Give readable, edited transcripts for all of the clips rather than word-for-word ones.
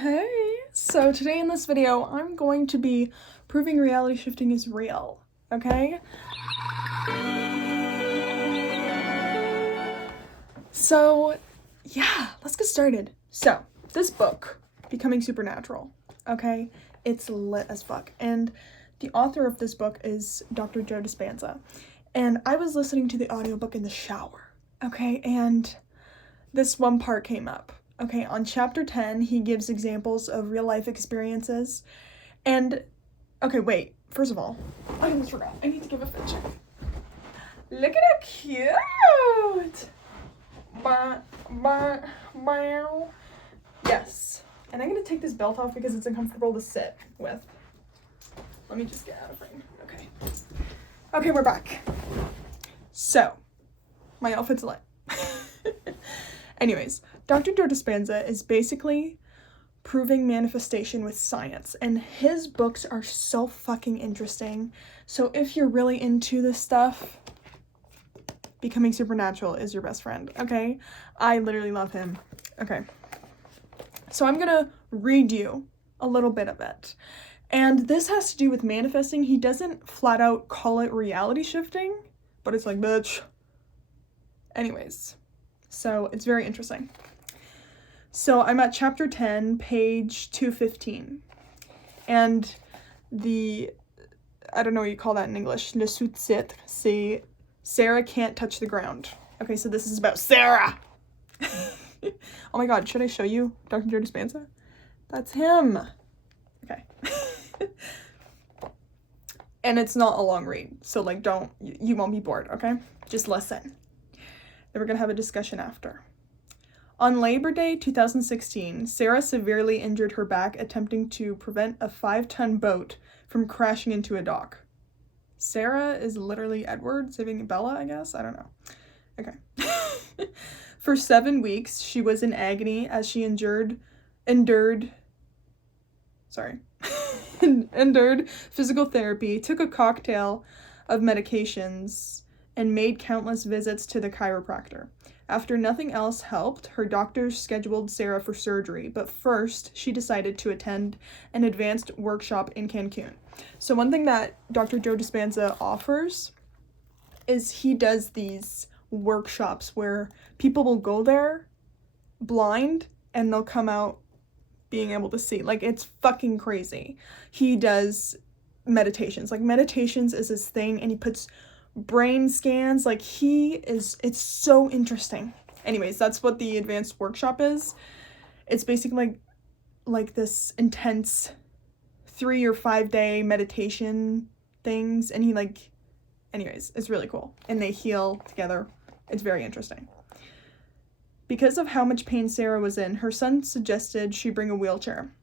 Hey, so today in this video, I'm going to be proving reality shifting is real, okay? So, yeah, let's get started. So, this book, Becoming Supernatural, okay? It's lit as fuck, and the author of this book is Dr. Joe Dispenza, and I was listening to the audiobook in the shower, okay? And this one part came up. Okay, on chapter 10, he gives examples of real-life experiences, and, okay, wait, first of all, I almost forgot, I need to give a fit check. Look at how cute! Yes, and I'm gonna take this belt off because it's uncomfortable to sit with. Let me just get out of frame, okay. Okay, we're back. So, my outfit's lit. Anyways, Dr. Joe Dispenza is basically proving manifestation with science, and his books are so fucking interesting. So if you're really into this stuff, Becoming Supernatural is your best friend, okay? I literally love him. Okay. So I'm gonna read you a little bit of it. And this has to do with manifesting. He doesn't flat out call it reality shifting, but it's like, bitch. Anyways. So it's very interesting. So I'm at chapter 10, page 215. And I don't know what you call that in English, le sous-titre, c'est Sarah can't touch the ground. Okay, so this is about Sarah. Oh my god, should I show you Dr. Joe Dispenza? That's him. Okay. And it's not a long read, so like you won't be bored, okay? Just listen. Then we're gonna have a discussion after. On Labor Day 2016, Sarah severely injured her back attempting to prevent a 5-ton boat from crashing into a dock. Sarah is literally Edward saving Bella, I guess? I don't know. Okay. For 7 weeks, she was in agony as she endured physical therapy, took a cocktail of medications, and made countless visits to the chiropractor. After nothing else helped, her doctors scheduled Sarah for surgery, but first she decided to attend an advanced workshop in Cancun. So one thing that Dr. Joe Dispenza offers is he does these workshops where people will go there blind and they'll come out being able to see. Like, it's fucking crazy. He does meditations. Like, meditations is his thing, and he puts brain scans. Like, it's so interesting. Anyways, that's what the advanced workshop is. It's basically like this intense 3 or 5 day meditation things, and anyways, it's really cool, and they heal together. It's very interesting. Because of how much pain Sarah was in, her son suggested she bring a wheelchair.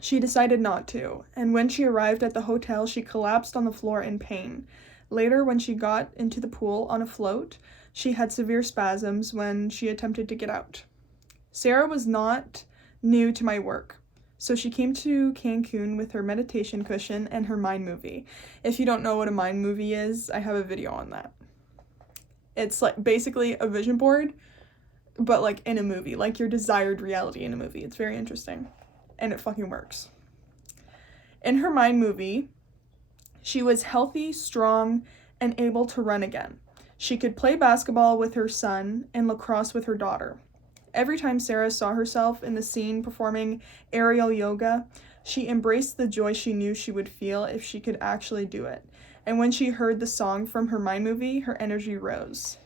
She decided not to, and when she arrived at the hotel, she collapsed on the floor in pain. Later, when she got into the pool on a float, she had severe spasms when she attempted to get out. Sarah was not new to my work, so she came to Cancun with her meditation cushion and her mind movie. If you don't know what a mind movie is, I have a video on that. It's like basically a vision board, but like in a movie, like your desired reality in a movie. It's very interesting, and it fucking works. In her mind movie, she was healthy, strong, and able to run again. She could play basketball with her son and lacrosse with her daughter. Every time Sarah saw herself in the scene performing aerial yoga, she embraced the joy she knew she would feel if she could actually do it. And when she heard the song from her mind movie, her energy rose.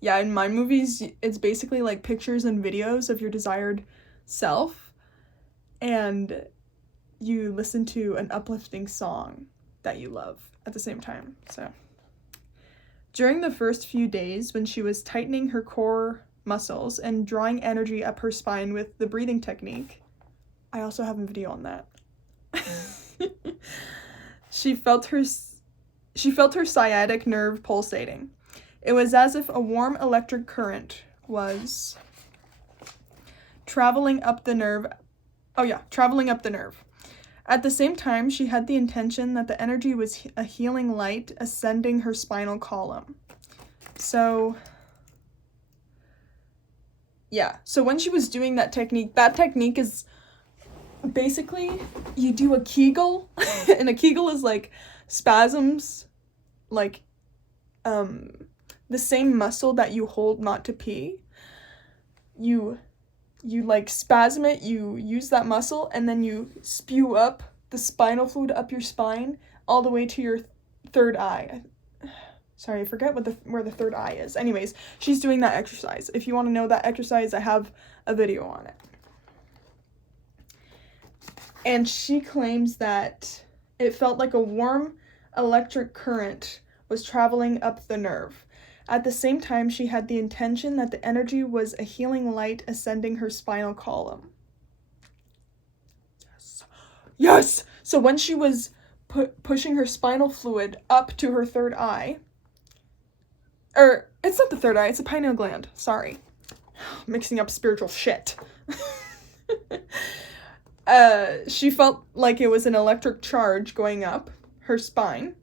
Yeah, in mind movies, it's basically like pictures and videos of your desired self, and you listen to an uplifting song that you love at the same time. So during the first few days, when she was tightening her core muscles and drawing energy up her spine with the breathing technique, I also have a video on that. She felt her sciatic nerve pulsating. It was as if a warm electric current was traveling up the nerve. At the same time, she had the intention that the energy was a healing light ascending her spinal column. So yeah, so when she was doing that technique is basically, you do a Kegel, and a Kegel is like spasms, like, the same muscle that you hold not to pee. You like spasm it, you use that muscle, and then you spew up the spinal fluid up your spine all the way to your third eye. Sorry, I forget where the third eye is. Anyways, she's doing that exercise. If you want to know that exercise, I have a video on it. And she claims that it felt like a warm electric current was traveling up the nerve. At the same time, she had the intention that the energy was a healing light ascending her spinal column. Yes! So when she was pushing her spinal fluid up to her third eye, or it's not the third eye, it's the pineal gland. Sorry. Mixing up spiritual shit. She felt like it was an electric charge going up her spine.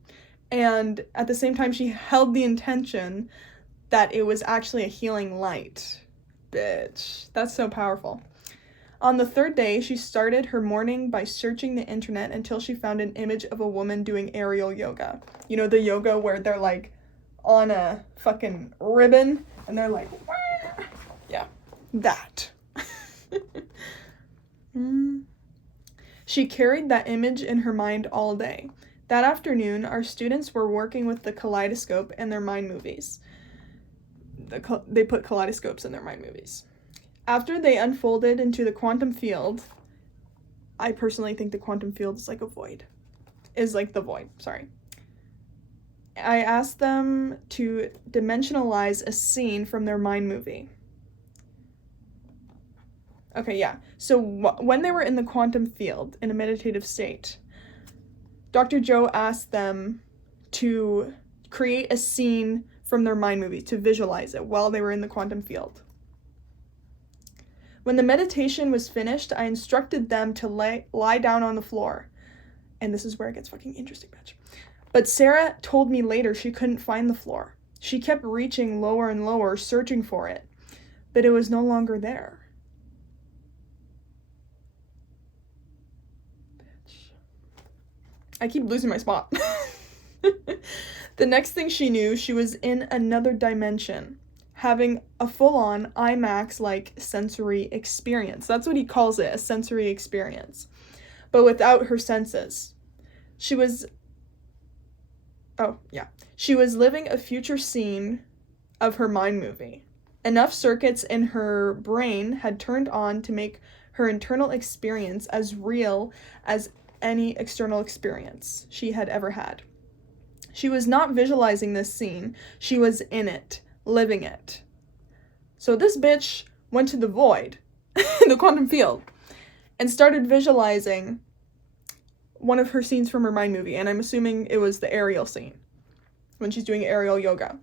And at the same time, she held the intention that it was actually a healing light. Bitch. That's so powerful. On the third day, she started her morning by searching the internet until she found an image of a woman doing aerial yoga. You know, the yoga where they're like on a fucking ribbon and they're like, wah! Yeah, that. She carried that image in her mind all day. That afternoon, our students were working with the kaleidoscope and their mind movies. They put kaleidoscopes in their mind movies. After they unfolded into the quantum field, I personally think the quantum field is like a void. Is like the void, sorry. I asked them to dimensionalize a scene from their mind movie. Okay, yeah. So when they were in the quantum field, in a meditative state, Dr. Joe asked them to create a scene from their mind movie, to visualize it while they were in the quantum field. When the meditation was finished, I instructed them to lie down on the floor. And this is where it gets fucking interesting, bitch. But Sarah told me later she couldn't find the floor. She kept reaching lower and lower, searching for it. But it was no longer there. I keep losing my spot. The next thing she knew, she was in another dimension, having a full-on IMAX-like sensory experience. That's what he calls it, a sensory experience. But without her senses. She was living a future scene of her mind movie. Enough circuits in her brain had turned on to make her internal experience as real as any external experience she had ever had. She was not visualizing this scene, she was in it, living it. So this bitch went to the void, the quantum field, and started visualizing one of her scenes from her mind movie, and I'm assuming it was the aerial scene, when she's doing aerial yoga.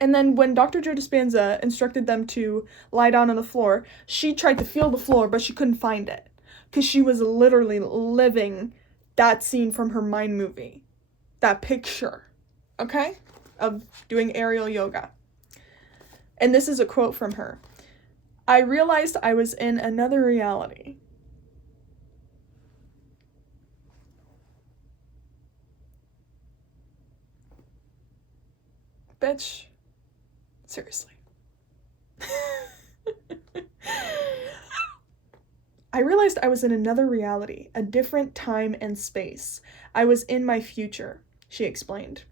And then when Dr. Joe Dispenza instructed them to lie down on the floor, she tried to feel the floor, but she couldn't find it. Because she was literally living that scene from her mind movie. That picture, okay? Of doing aerial yoga. And this is a quote from her. I realized I was in another reality. Bitch. Seriously. I realized I was in another reality, a different time and space. I was in my future, she explained.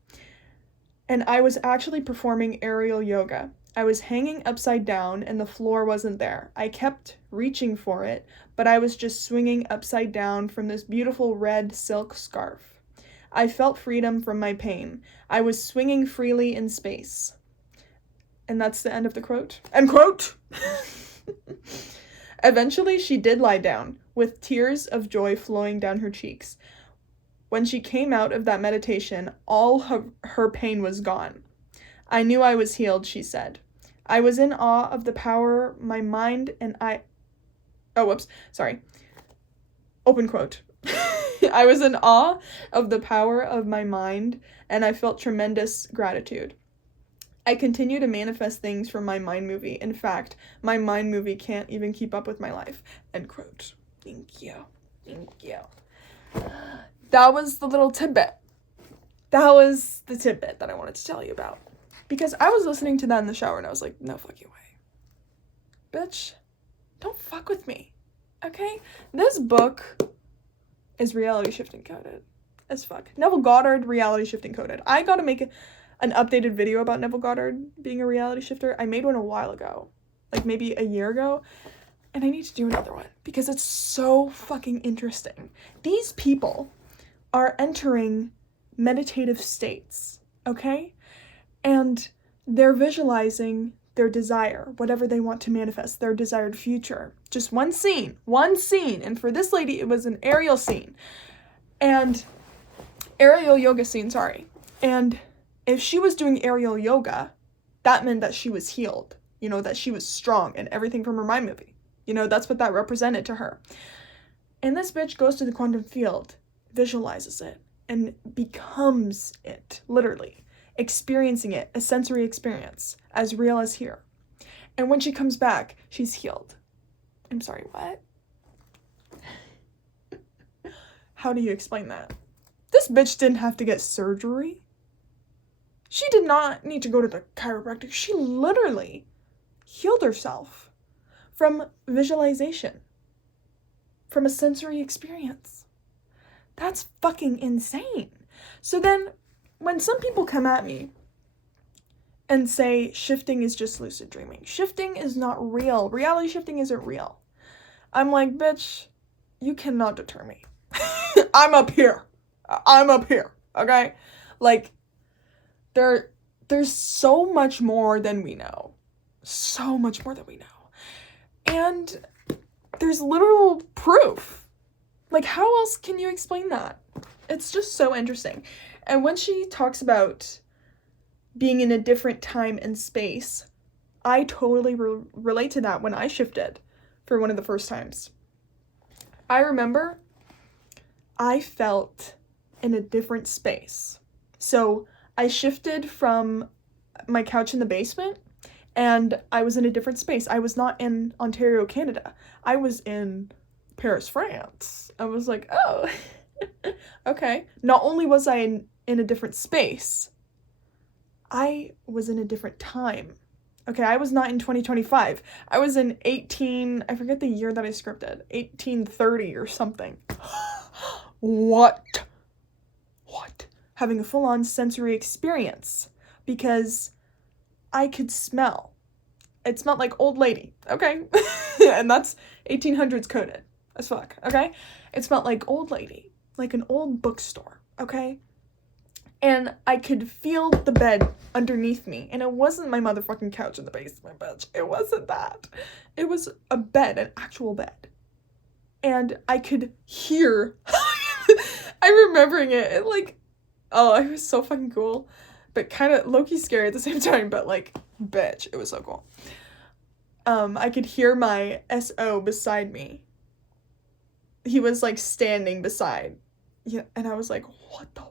And I was actually performing aerial yoga. I was hanging upside down and the floor wasn't there. I kept reaching for it, but I was just swinging upside down from this beautiful red silk scarf. I felt freedom from my pain. I was swinging freely in space. And that's the end of the quote. End quote! Eventually, she did lie down, with tears of joy flowing down her cheeks. When she came out of that meditation, all her pain was gone. I knew I was healed, she said. I was in awe of the power my mind and I... Oh, whoops. Sorry. Open quote. I was in awe of the power of my mind, and I felt tremendous gratitude. I continue to manifest things from my mind movie. In fact, my mind movie can't even keep up with my life. End quote. Thank you. Thank you. That was the little tidbit. That was the tidbit that I wanted to tell you about. Because I was listening to that in the shower and I was like, no fucking way. Bitch, don't fuck with me. Okay? This book is reality shifting coded as fuck. Neville Goddard, reality shifting coded. I gotta make an updated video about Neville Goddard being a reality shifter. I made one a while ago. Like maybe a year ago. And I need to do another one because it's so fucking interesting. These people are entering meditative states, okay? And they're visualizing their desire, whatever they want to manifest, their desired future. Just one scene. And for this lady, it was an aerial scene. And aerial yoga scene, sorry. And if she was doing aerial yoga, that meant that she was healed, you know, that she was strong and everything from her mind movie. You know, that's what that represented to her. And this bitch goes to the quantum field, visualizes it, and becomes it, literally. Experiencing it, a sensory experience, as real as here. And when she comes back, she's healed. I'm sorry, what? How do you explain that? This bitch didn't have to get surgery. She did not need to go to the chiropractor. She literally healed herself from visualization, from a sensory experience. That's fucking insane. So then, when some people come at me and say shifting is just lucid dreaming, shifting is not real, reality shifting isn't real, I'm like, bitch, you cannot deter me. I'm up here, okay? Like, there's so much more than we know. So much more than we know. And there's literal proof. Like, how else can you explain that? It's just so interesting. And when she talks about being in a different time and space, I totally relate to that when I shifted for one of the first times. I remember I felt in a different space. So I shifted from my couch in the basement and I was in a different space. I was not in Ontario, Canada. I was in Paris, France. I was like, oh, okay. Not only was I in a different space, I was in a different time. Okay, I was not in 2025. I was in I forget the year that I scripted, 1830 or something. What? Having a full-on sensory experience because I could smell. It smelled like old lady, okay? And that's 1800s coded as fuck, okay? It smelled like old lady, like an old bookstore, okay? And I could feel the bed underneath me. And it wasn't my motherfucking couch in the basement, bitch. It wasn't that. It was a bed, an actual bed. And I could hear... I'm remembering it. It like... Oh, it was so fucking cool. But kind of low-key scary at the same time. But like, bitch, it was so cool. I could hear my SO beside me. He was like standing beside. Yeah, and I was like, what the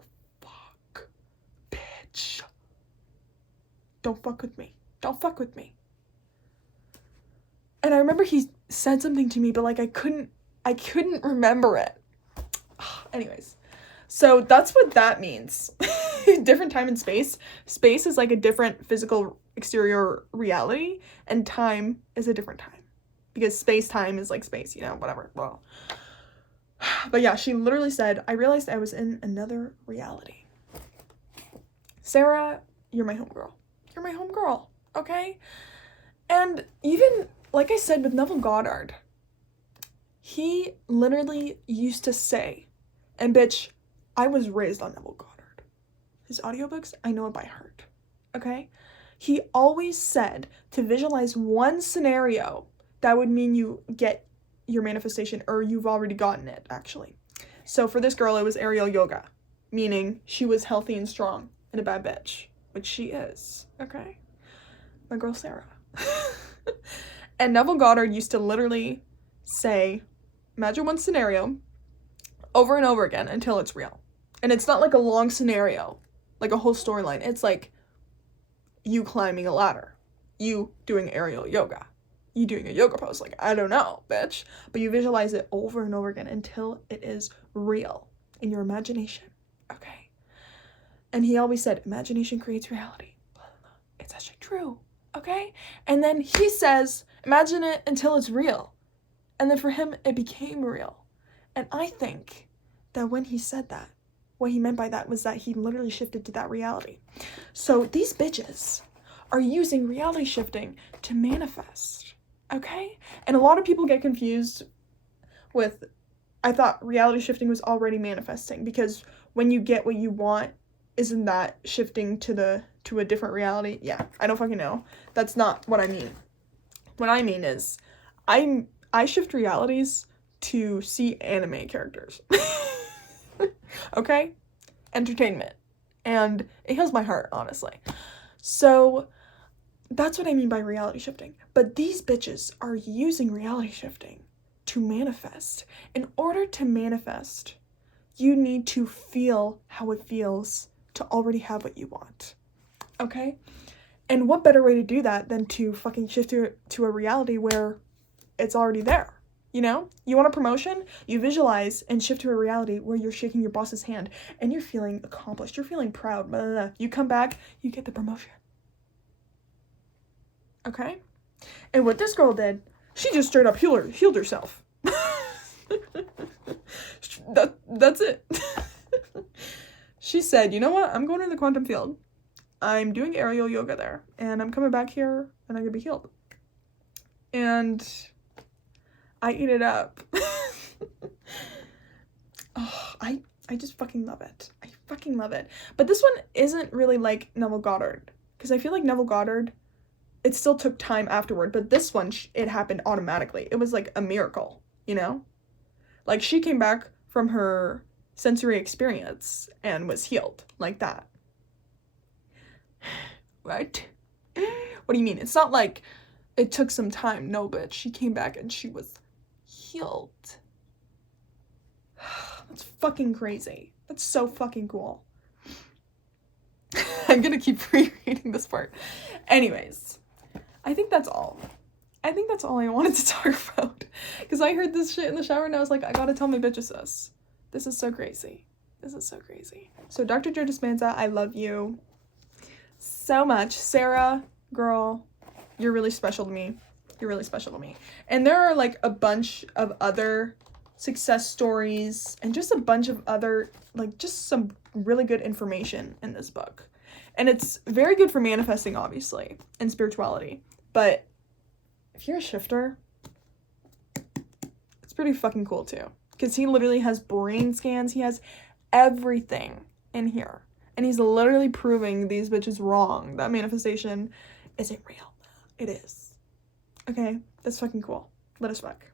bitch. Don't fuck with me. Don't fuck with me. And I remember he said something to me, but like I couldn't remember it. Anyways. So that's what that means. Different time and space. Space is like a different physical exterior reality, and time is a different time. Because space-time is like space, you know, whatever. Well. But yeah, she literally said, I realized I was in another reality. Sarah, you're my homegirl. You're my homegirl, okay? And even, like I said with Neville Goddard, he literally used to say, and bitch, I was raised on Neville Goddard. His audiobooks, I know it by heart, okay? He always said to visualize one scenario that would mean you get your manifestation, or you've already gotten it, actually. So for this girl, it was aerial yoga, meaning she was healthy and strong and a bad bitch, which she is, okay? My girl Sarah. And Neville Goddard used to literally say, imagine one scenario over and over again until it's real. And it's not like a long scenario, like a whole storyline. It's like you climbing a ladder, you doing aerial yoga, you doing a yoga pose. Like, I don't know, bitch. But you visualize it over and over again until it is real in your imagination, okay? And he always said, imagination creates reality. It's actually true, okay? And then he says, imagine it until it's real. And then for him, it became real. And I think that when he said that, what he meant by that was that he literally shifted to that reality. So these bitches are using reality shifting to manifest, okay? And a lot of people get confused with, I thought reality shifting was already manifesting, because when you get what you want, isn't that shifting to a different reality? Yeah, I don't fucking know. That's not what I mean. What I mean is, I shift realities to see anime characters. Okay? Entertainment. And it heals my heart, honestly. So that's what I mean by reality shifting. But these bitches are using reality shifting to manifest. In order to manifest, you need to feel how it feels to already have what you want. Okay? And what better way to do that than to fucking shift to a reality where it's already there? You know, you want a promotion, you visualize and shift to a reality where you're shaking your boss's hand and you're feeling accomplished, you're feeling proud, blah, blah, blah. You come back, you get the promotion. Okay? And what this girl did, she just straight up healed herself. That's it. She said, you know what, I'm going to the quantum field. I'm doing aerial yoga there, and I'm coming back here, and I'm gonna be healed. And I eat it up. Oh, I just fucking love it. I fucking love it. But this one isn't really like Neville Goddard, because I feel like Neville Goddard, it still took time afterward, but this one, it happened automatically. It was like a miracle, you know? Like, she came back from her sensory experience and was healed like that. Right? What do you mean? It's not like it took some time. No, bitch. She came back and she was healed. That's fucking crazy. That's so fucking cool. I'm gonna keep rereading this part. Anyways, I think that's all. I think that's all I wanted to talk about. Because I heard this shit in the shower and I was like, I gotta tell my bitches this. This is so crazy. This is so crazy. So Dr. Joe Dispenza, I love you so much. Sarah, girl, you're really special to me. You're really special to me. And there are like a bunch of other success stories and just a bunch of other, like, just some really good information in this book. And it's very good for manifesting, obviously, and spirituality. But if you're a shifter, it's pretty fucking cool too. Because he literally has brain scans. He has everything in here. And he's literally proving these bitches wrong. That manifestation isn't real. It is. Okay? That's fucking cool. Let us fuck.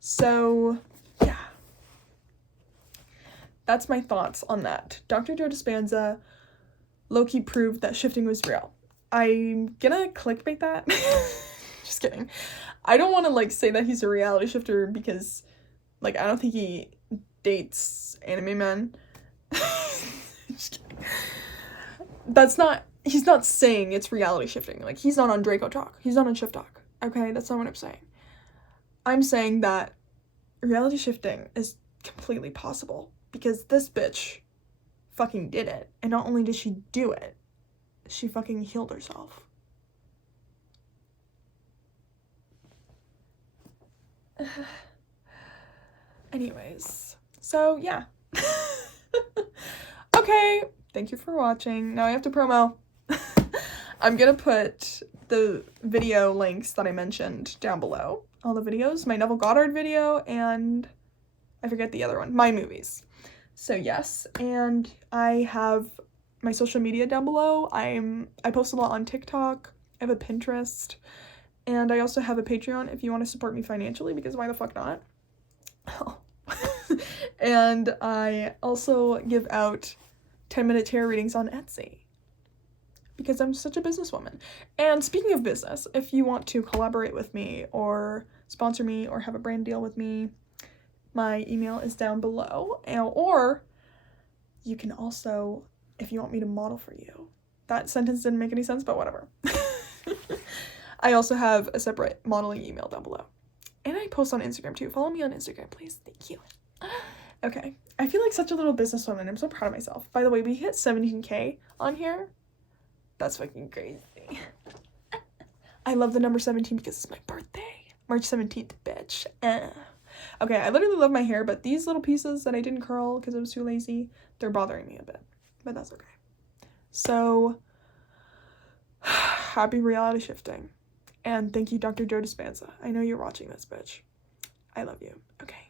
So, yeah. That's my thoughts on that. Dr. Joe Dispenza low-key proved that shifting was real. I'm gonna clickbait that. Just kidding. I don't want to, like, say that he's a reality shifter because, like, I don't think he dates anime men. Just kidding. He's not saying it's reality shifting. Like, he's not on Draco Talk. He's not on Shift Talk. Okay? That's not what I'm saying. I'm saying that reality shifting is completely possible because this bitch fucking did it. And not only did she do it, she fucking healed herself. Anyways, so yeah. Okay, thank you for watching. Now I have to promo. I'm gonna put the video links that I mentioned down below. All the videos, my Neville Goddard video, and I forget the other one, my movies. So yes, and I have my social media down below. I post a lot on TikTok. I have a Pinterest, and I also have a Patreon if you want to support me financially, because why the fuck not? And I also give out 10-minute tarot readings on Etsy because I'm such a businesswoman. And speaking of business, if you want to collaborate with me or sponsor me or have a brand deal with me, my email is down below. Or you can also, if you want me to model for you. That sentence didn't make any sense, but whatever. I also have a separate modeling email down below. And I post on Instagram too. Follow me on Instagram, please. Thank you. Okay. I feel like such a little businesswoman. I'm so proud of myself. By the way, we hit 17K on here. That's fucking crazy. I love the number 17 because it's my birthday. March 17th, bitch. Okay, I literally love my hair, but these little pieces that I didn't curl because I was too lazy, they're bothering me a bit. But that's okay. So, happy reality shifting. And thank you, Dr. Joe Dispenza. I know you're watching this, bitch. I love you. Okay.